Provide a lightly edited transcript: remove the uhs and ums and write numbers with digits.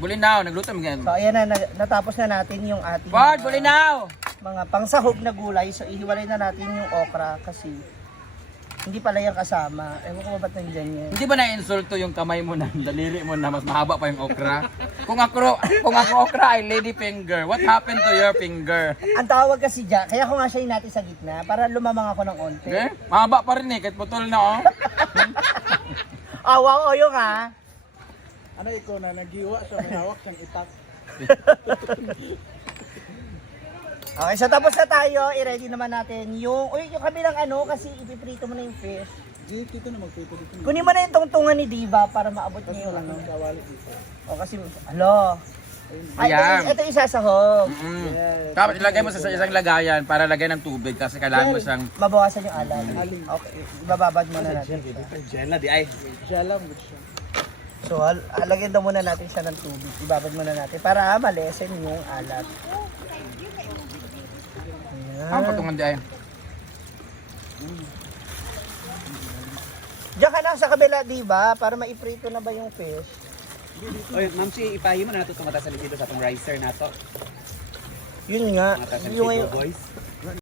Bulinaw, nagluto mo ganyan. So ayan na, natapos na natin yung ating Bard, bulinaw! mga pangsahog na gulay. So ihiwalay na natin yung okra kasi hindi pala yung kasama. Ewan ko ba ba't nandiyan yan? Hindi ba na-insulto yung kamay mo na, daliri mo na mas mahaba pa yung okra? Kung ako okra ay lady finger, what happened to your finger? Ang tawag kasi dyan, kaya ko nga siya natin sa gitna para lumamang ako ng onte. Eh, mahaba pa rin eh, kahit putol na oh. Awa ko yung ha. Ano ikaw na nagiwa siya, may hawak siyang itak. Okay, so tapos na tayo. I-ready naman natin yung kabilang ano kasi ipiprito mo na yung fish. Dito na magpito dito. Kunin mo na yung tungtungan ni Diva para maabot niya yung ano. Kawali dito. O kasi, alo. Ay, Ayan. ito isasahog. Mm. Tapos ilagay mo sa isang lagayan para lagay ng tubig kasi kailangan mo siyang... Mabawasan yung alat. Okay, ibababad muna natin. Jela di ay. Jela mo siya. So, alagyan daw muna natin siya ng tubig. Ibabad muna natin para malesen yung alat. Ang patungan di ay. Diyan ka lang sa kabila, Diva, para maiprito na ba yung fish? Oy, ma'am, si ipahi mo na ito tumata sa likido sa itong ricer na to. Yun nga. Mata sa Yung likido, boys.